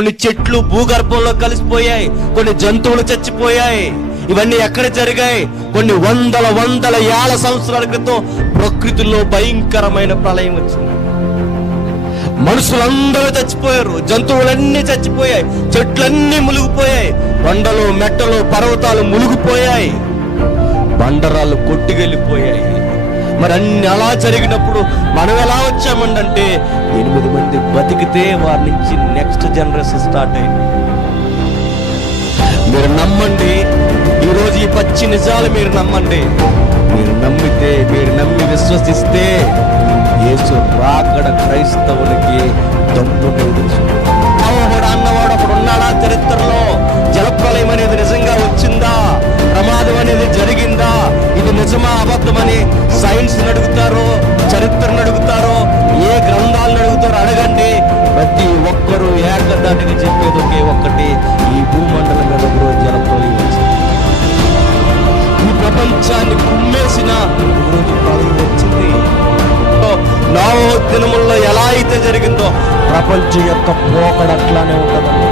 కొన్ని చెట్లు భూగర్భంలో కలిసిపోయాయి, కొన్ని జంతువులు చచ్చిపోయాయి. ఇవన్నీ ఎక్కడ జరిగాయి? కొన్ని వందల ఏళ్ల సంవత్సరాల క్రితం ప్రకృతిలో భయంకరమైన ప్రళయం వచ్చింది. మనుషులందరూ చచ్చిపోయారు, జంతువులన్నీ చచ్చిపోయాయి, చెట్లన్నీ మునిగిపోయాయి, కొండలు మెట్టలు పర్వతాలు మునిగిపోయాయి, బండరాళ్ళు కొట్టుకెళ్ళిపోయాయి. మరి అన్ని అలా జరిగినప్పుడు మనం ఎలా వచ్చామంటే 8 మంది బతికితే వారి నుంచి నెక్స్ట్ జనరేషన్ స్టార్ట్ అయింది. మీరు నమ్మండి, ఈరోజు ఈ పచ్చి నిజాలు మీరు నమ్మండి. మీరు నమ్మితే, మీరు నమ్మి విశ్వసిస్తే యేసు రాకడ క్రైస్తవులకి దమ్ముగా ఎదురుస్తుంది. అన్నవాడు అప్పుడు ఉన్నాడా? చరిత్రలో జలప్రలయం అనేది నిజంగా వచ్చిందా? ప్రమాదం అనేది జరిగిందా? ఇది నిజమా అబద్ధమని సైన్స్ అడుగుతారో, చరిత్రను అడుగుతారో, ఏ గ్రంథాలను అడుగుతారో అడగండి. ప్రతి ఒక్కరూ ఏకదాటిగా చెప్పేది ఒకే ఒక్కటి: ఈ భూమండలం మీద ఒకరోజు జలప్రలయం వచ్చింది. ఈ ప్రపంచాన్ని కుమ్మేసిన ఒకరోజు ప్రళయం వచ్చింది. నోవహు దినముల్లో ఎలా అయితే జరిగిందో ప్రపంచం యొక్క పోకడ అట్లానే ఉంటుందండి.